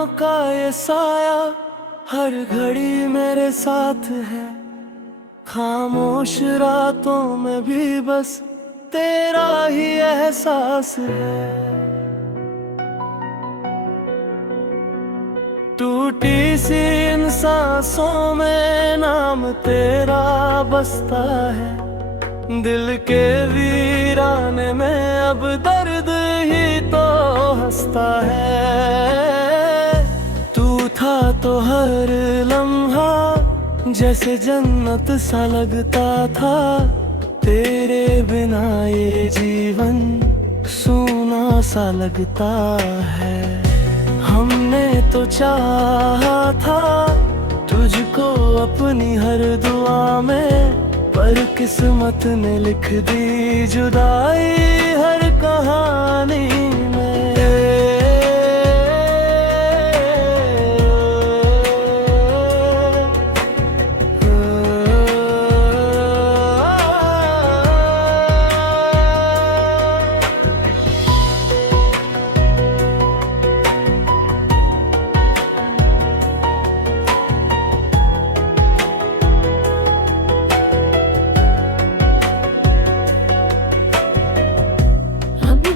यादों का ये साया हर घड़ी मेरे साथ है। खामोश रातों में भी बस तेरा ही एहसास है। टूटी सी इन सांसों में नाम तेरा बसता है। दिल के वीराने में अब दर्द ही तो हंसता है। तू था तो हर लम्हा जैसे जन्नत सा लगता था। तेरे बिना ये जीवन सूना सा लगता है। हमने तो चाहा था तुझको अपनी हर दुआ में, पर किस्मत ने लिख दी जुदाई हर कहानी में।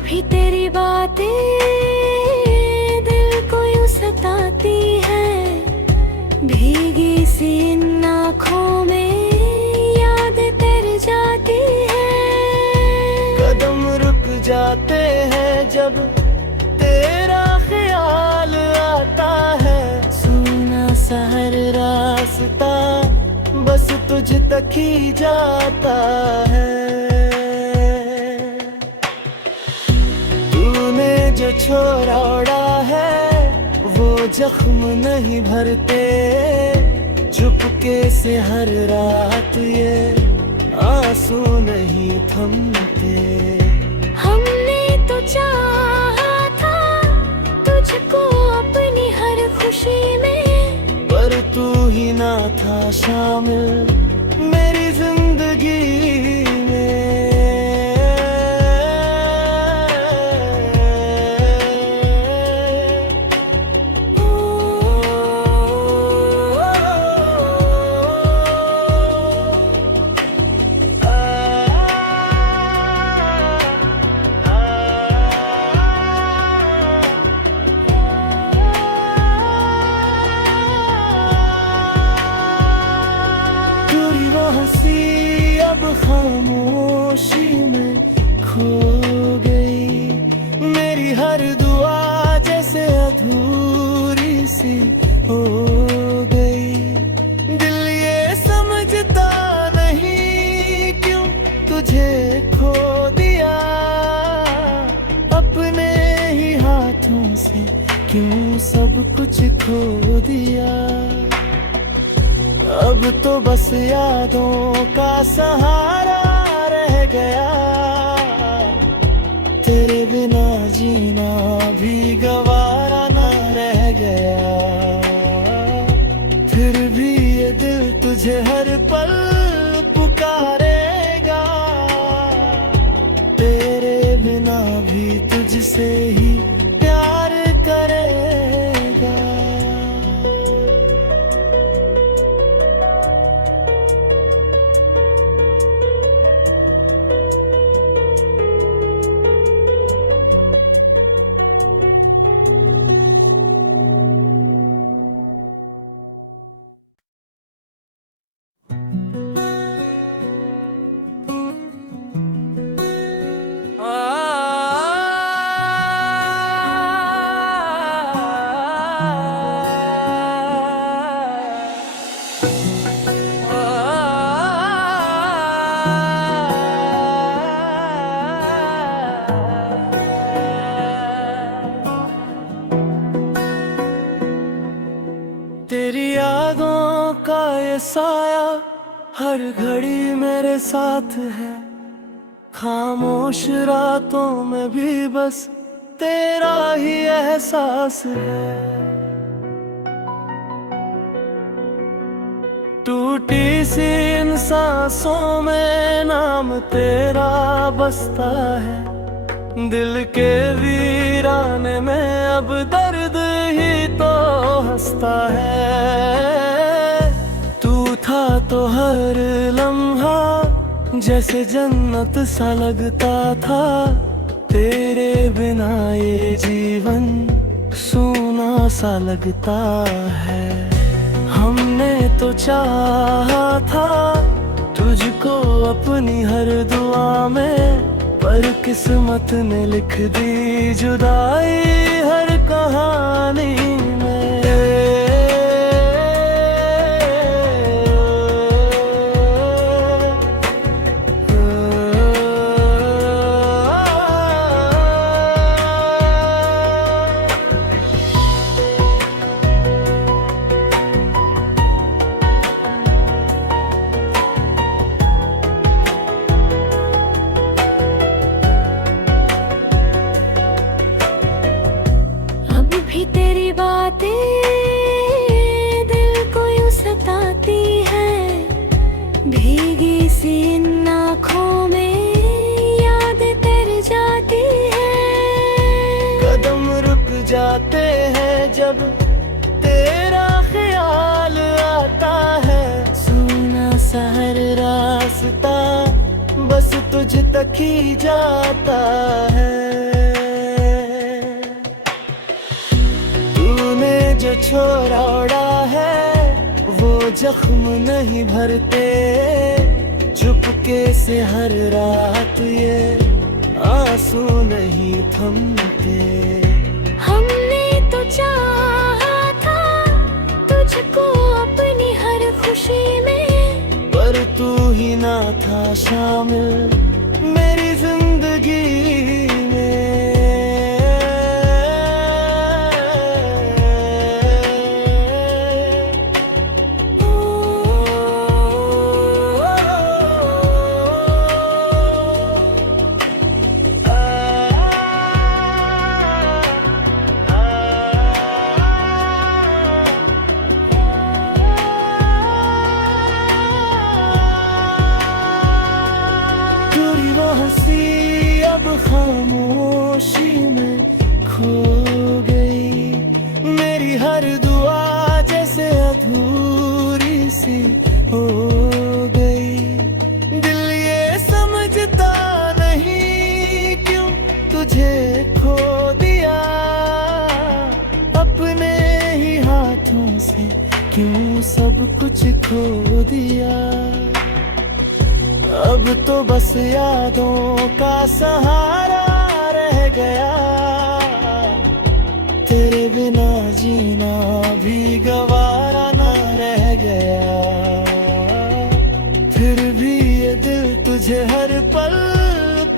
भी तेरी बातें दिल को यूं सताती है। भीगी सी इन आँखों में याद तेरी जाती है। कदम रुक जाते हैं जब तेरा ख्याल आता है। सुना सा हर रास्ता बस तुझ तक ही जाता है। जो छोरा उड़ा है वो जख्म नहीं भरते। चुपके से हर रात ये आंसू नहीं थमते। हमने तो चाहा था तुझको अपनी हर खुशी में, पर तू ही ना था शामिल मेरी जिंदगी में। हंसी अब खामोशी में खो गई। मेरी हर दुआ जैसे अधूरी सी हो गई। दिल ये समझता नहीं क्यों तुझे खो दिया। अपने ही हाथों से क्यों सब कुछ खो दिया। अब तो बस यादों का सहारा रह गया। तेरे बिना जीना भी गवारा ना रह गया। फिर भी ये दिल तुझे हर पल पुकारेगा। तेरे बिना भी तुझसे ही प्यार करेगा। तेरी यादों का ये साया हर घड़ी मेरे साथ है। खामोश रातों में भी बस तेरा ही एहसास है। टूटी सी इन सांसों में नाम तेरा बसता है। दिल के वीराने में अब दर्द ही तो हंसता है। तू था तो हर लम्हा जैसे जन्नत सा लगता था। तेरे बिना ये जीवन सूना सा लगता है। हमने तो चाहा था तुझको अपनी हर दुआ में, पर किस्मत ने लिख दी जुदाई हर कहानी में। भी तेरी बातें दिल को यूं सताती है। भीगी सी इन आँखों में याद तेरी जाती है। कदम रुक जाते हैं जब तेरा ख्याल आता है। सूना सा हर रास्ता बस तुझ तक ही जाता है। जो छोरा उड़ा है वो जख्म नहीं भरते। चुपके से हर रात ये आंसू नहीं थमते। हमने तो चाहा था तुझको अपनी हर खुशी में, पर तू ही ना था शामिल मेरी जिंदगी में। हंसी अब खामोशी में खो गई। मेरी हर दुआ जैसे अधूरी सी हो गई। दिल ये समझता नहीं क्यों तुझे खो दिया। अपने ही हाथों से क्यों सब कुछ खो दिया। अब तो बस यादों का सहारा रह गया। तेरे बिना जीना भी गवारा ना रह गया। फिर भी ये दिल तुझे हर पल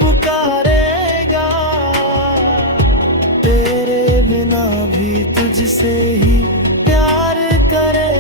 पुकारेगा। तेरे बिना भी तुझसे ही प्यार करेगा।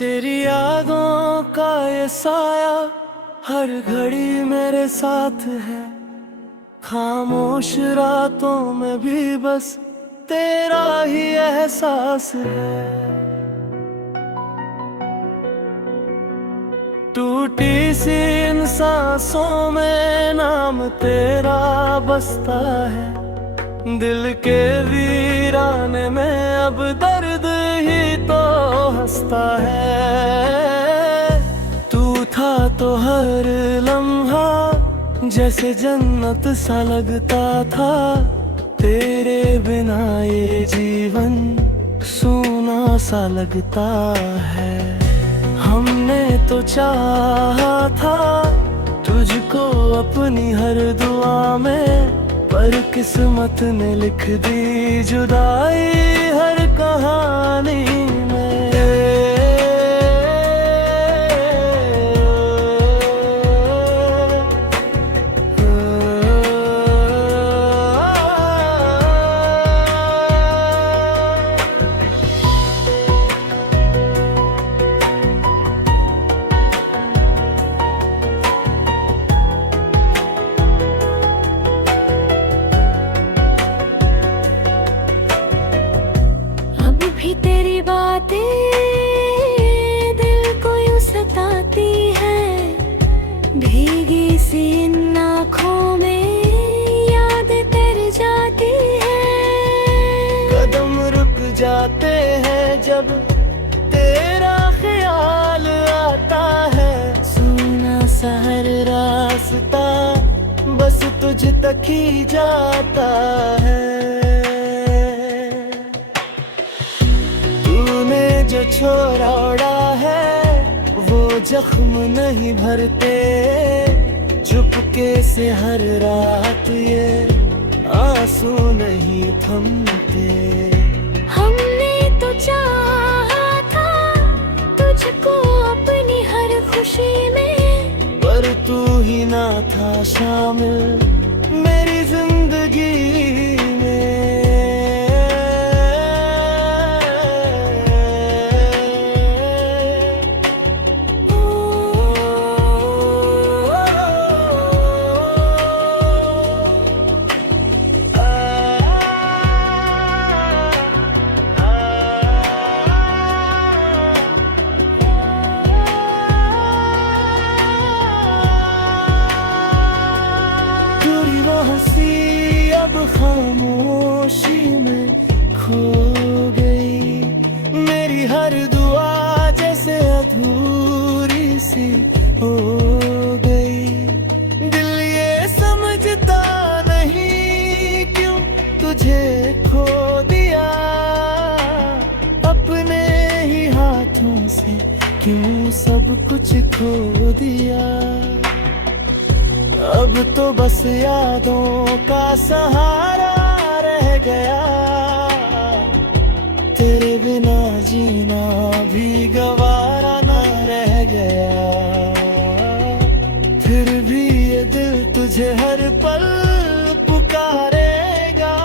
तेरी यादों का ये साया हर घड़ी मेरे साथ है। खामोश रातों में भी बस तेरा ही एहसास है। टूटी सी इन सांसों में नाम तेरा बसता है। दिल के वीराने में अब दर्द ही तो हंसता है। तू था तो हर लम्हा जैसे जन्नत सा लगता था। तेरे बिना ये जीवन सूना सा लगता है। हमने तो चाहा था तुझको अपनी हर दुआ में, पर किस्मत ने लिख दी जुदाई है कहानी अब भी तेरी बातें दिल को यूं सताती है, भीगी सी इन आँखों में याद तेरी जाती है। कदम रुक जाते हैं जब तेरा ख्याल आता है, सुना सा हर रास्ता बस तुझ तक ही जाता है। तूने जो छोरा ओढ़ा है वो जख्म नहीं भरते, चुपके से हर रात ये आंसू नहीं थमते। हमने तो चाहा था तुझको अपनी हर खुशी में, पर तू ही ना था शामिल मेरी जिंदगी में। तेरी वो हंसी अब खामोशी में खो गई, मेरी हर दुआ जैसे अधूरी सी हो गई। दिल ये समझता नहीं क्यों तुझे खो दिया, अपने ही हाथों से क्यों सब कुछ खो दिया। अब तो बस यादों का सहारा रह गया, तेरे बिना जीना भी गवारा ना रह गया। फिर भी ये दिल तुझे हर पल पुकारेगा,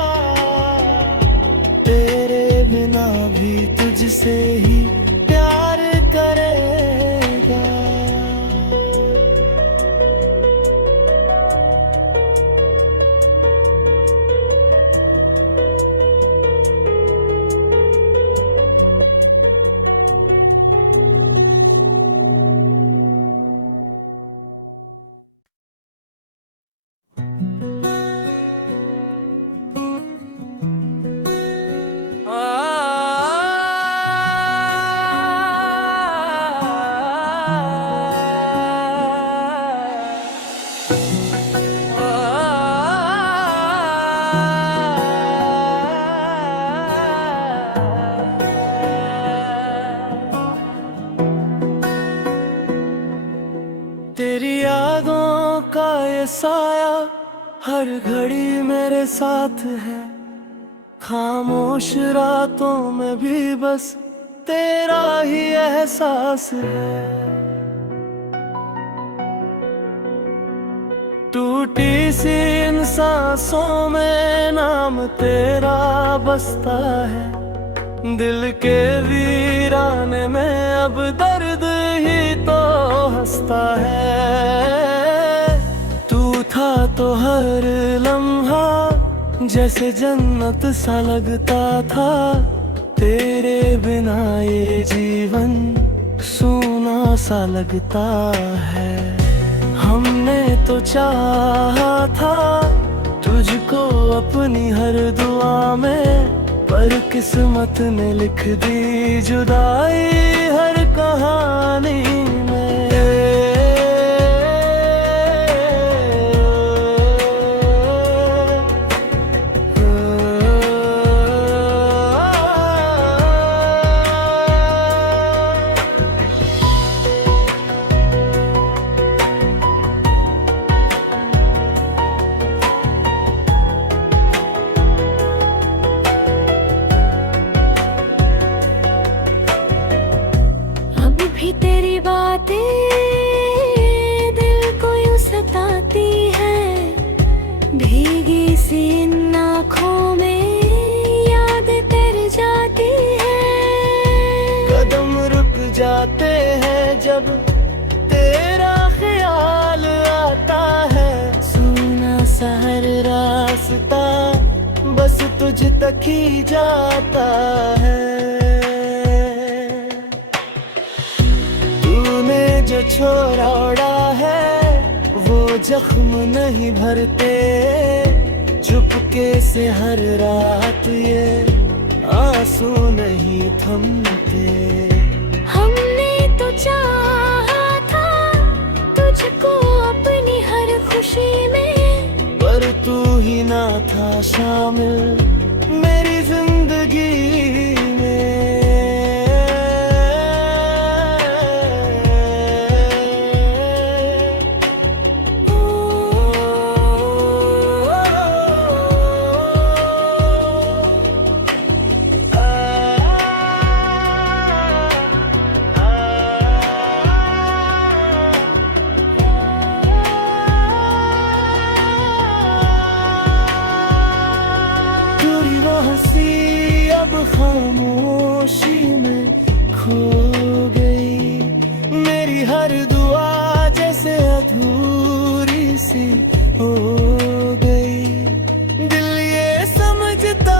तेरे बिना भी तुझसे ही प्यार करेगा। तेरी यादों का ये साया हर घड़ी मेरे साथ है, खामोश रातों में भी बस तेरा ही एहसास है। टूटी सी इन सांसों में नाम तेरा बसता है, दिल के वीराने में अब दर्द ही तो हंसता है। तू था तो हर लम्हा जैसे जन्नत सा लगता था, तेरे बिना ये जीवन सूना सा लगता है। हमने तो चाहा था तुझको अपनी हर दुआ में, पर किस्मत ने लिख दी जुदाई हर कहानी में। जाते हैं जब तेरा ख्याल आता है। सुना सा हर रास्ता बस तुझ तक ही जाता है। तूने जो छोरा ओढ़ा है वो जख्म नहीं भरते, चुपके से हर रात ये आंसू नहीं थमते। हमने तो चाहा था तुझको अपनी हर खुशी में, पर तू ही ना था शामिल मेरी जिंदगी में। हंसी अब खामोशी में खो गई, मेरी हर दुआ जैसे अधूरी सी हो गई। दिल ये समझता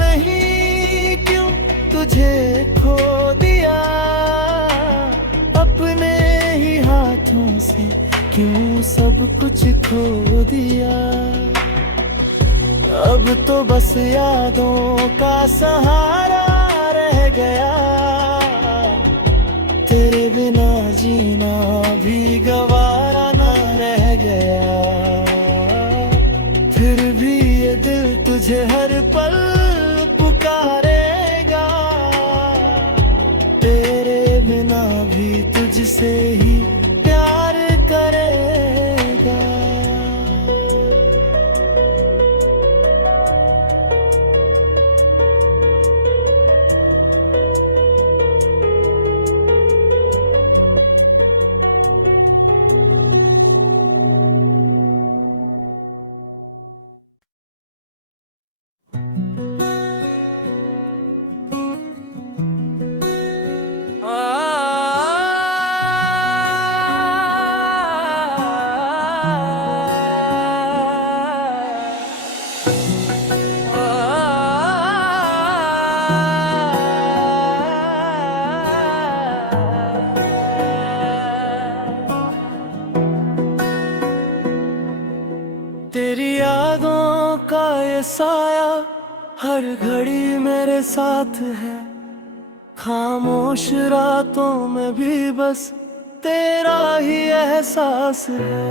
नहीं क्यों तुझे खो दिया, अपने ही हाथों से क्यों सब कुछ खो दिया। अब तो बस यादों का सहारा रह गया, तेरे बिना जीना भी गवारा ना रह गया। फिर भी ये दिल तुझे हर पल पुकारेगा, तेरे बिना भी तुझसे ही प्यार करेगा। तेरी यादों का ये साया हर घड़ी मेरे साथ है, खामोश रातों में भी बस तेरा ही एहसास है।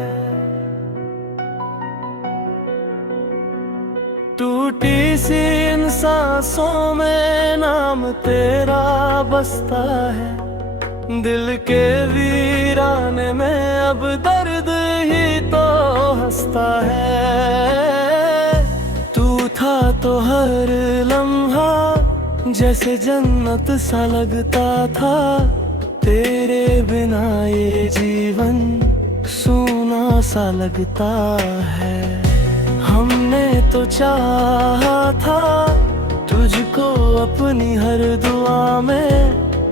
टूटी सी इन सांसों में नाम तेरा बसता है, दिल के वीराने में अब दर्द ही तो हंसता है। तू था तो हर लम्हा जैसे जन्नत सा लगता था, तेरे बिना ये जीवन सूना सा लगता है। हमने तो चाहा था तुझको अपनी हर दुआ में,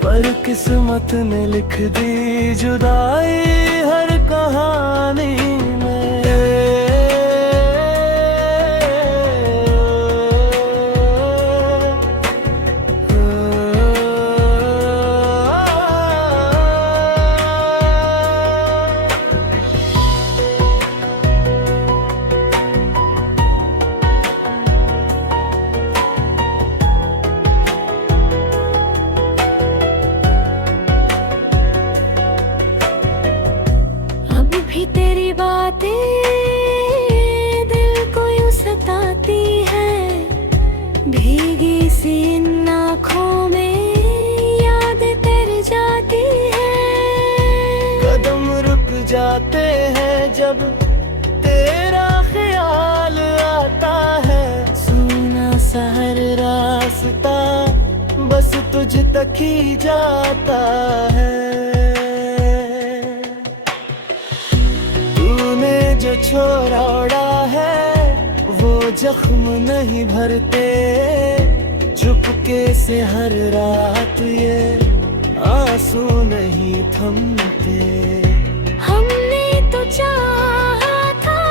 पर किस्मत ने लिख दी जुदाई हर कहानी में। भी तेरी बातें दिल को यूं सताती है, भीगी सी इन आँखों में याद तेरी जाती है। कदम रुक जाते हैं जब तेरा ख्याल आता है, सुना सा हर रास्ता बस तुझ तक ही जाता है। जो छोरा ओढ़ा है वो जख्म नहीं भरते, चुपके से हर रात ये आंसू नहीं थमते। हमने तो चाहा था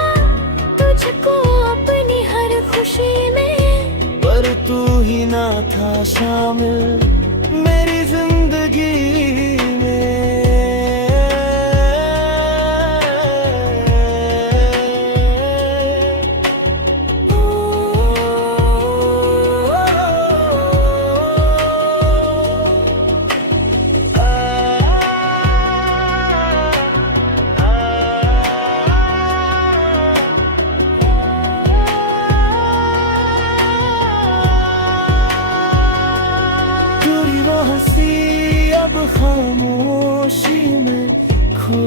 तुझको अपनी हर खुशी में, पर तू ही ना था शामिल मेरी जिंदगी में। हंसी अब खामोशी में खो